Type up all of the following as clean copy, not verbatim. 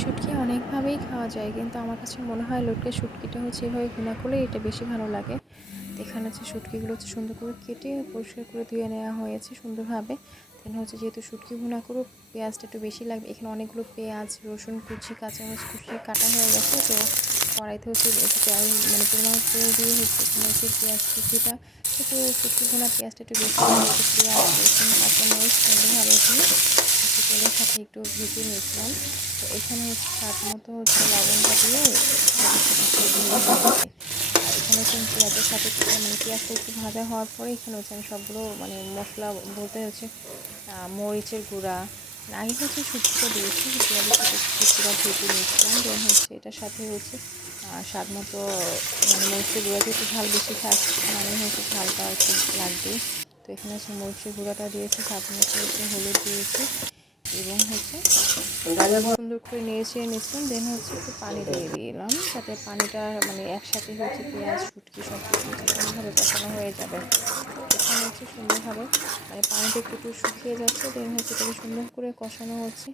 শুটকি অনেকভাবেই খাওয়া যায়, কিন্তু আমার কাছে মনে হয় লটকে শুটকিটা হচ্ছে এভাবে ভুনা করলে এটা বেশি ভালো লাগে। তো এখানে হচ্ছে শুটকিগুলো হচ্ছে সুন্দর করে কেটে পরিষ্কার করে ধুয়ে নেওয়া হয়েছে সুন্দরভাবে। দেন হচ্ছে যেহেতু শুটকি ভুনা করব, পেঁয়াজটা একটু বেশি লাগবে। এখানে অনেকগুলো পেঁয়াজ, রসুন কুচি, কাঁচামরিচ কুচি কাটা হয়ে গেছে। তো কড়াইতে হচ্ছে একটু তেল, মানে পরিমাণ তেল দিয়ে হচ্ছে এখানে হচ্ছে পেঁয়াজ কুচিটা, যেহেতু শুটকি ভুনা পেঁয়াজটা একটু বেশি লাগে, তো পেঁয়াজ, রসুন, কাঁচামরিচ সুন্দরভাবে দিয়ে হচ্ছে তেলের সাথে একটু ভেজে নিয়েছিলাম। তো এখানে হচ্ছে স্বাদ মতো হচ্ছে লবণটা দিয়ে পেঁয়াজের সাথে একটু ভেজে নিয়েছি। আর এখানে হচ্ছে আমি পেঁয়াজের সাথে মানে পেঁয়াজটা একটু ভাজা হওয়ার পরে এখানে হচ্ছে আমি সবগুলো মানে মশলা বলতে হচ্ছে মরিচের গুঁড়া, আগে হচ্ছে শুটকিটা দিয়েছি, পেঁয়াজের সাথে শুটকিটা ভেজে নিয়েছিলাম। দেন হচ্ছে এটার সাথে হচ্ছে স্বাদ মতো মানে মরিচের গুঁড়া, যেহেতু ঝাল বেশি খাচ্ছি মানে হচ্ছে ঝালটা একটু লাগবেই। তো এখানে হচ্ছে মরিচের গুঁড়াটা দিয়েছি, স্বাদ মতো হচ্ছে হলুদ দিয়েছি এবং হচ্ছে সুন্দর করে নেড়ে নিয়েছিলাম। দেন হচ্ছে একটু পানি দিয়ে দিলাম, যাতে পানিটা মানে একসাথে হচ্ছে পেঁয়াজ শুটকি সব কিছু হচ্ছে সুন্দরভাবে কষানো হয়ে যাবে। তো এখানে হচ্ছে সুন্দরভাবে মানে পানিটা একটু একটু শুকিয়ে যাচ্ছে। দেন হচ্ছে এটাকে সুন্দর করে কষানো হচ্ছে।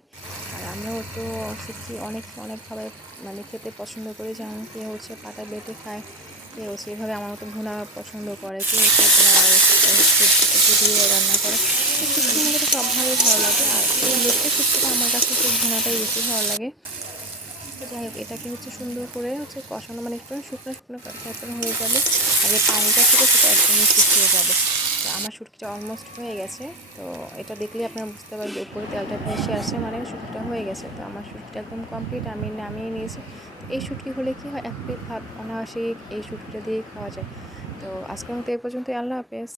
আর আমরাও তো শুটকি অনেকভাবে মানে খেতে পছন্দ করি, যেমন কেউ হচ্ছে পাটা বেটে খায়, কেউ হচ্ছে এভাবে আমার মতো ভুনা পছন্দ করে, কেউ হচ্ছে আপনার সবজি টবজি দিয়ে রান্না করে। তো শুটকি মূলত সবভাবেই ভালো লাগে। আর এই লটকে শুটকিটা আমার কাছে একটু ভুনাটাই বেশি ভালো লাগে। তো যাই হোক, এটাকে হচ্ছে সুন্দর করে হচ্ছে কষানো, মানে একটু শুকনো শুকনো টাইপের হয়ে যাবে। আর যে পানিটা ছিল সেটা একদমই শুকিয়ে যাবে। তো আমার শুটকিটা অলমোস্ট হয়ে গেছে। তো এটা দেখলেই আপনারা বুঝতে পারবেন যে উপরে তেলটা ভেসে আসছে, মানে শুটকিটা হয়ে গেছে। তো আমার শুটকিটা একদম কমপ্লিট, আমি নামিয়ে নিয়েছি। তো এই শুটকি হলে কি হয়, এক প্লেট ভাত অনায়াসেই এই শুটকিটা দিয়েই খাওয়া যায়। তো আজকের মতো এই পর্যন্তই। আল্লাহ হাফেজ।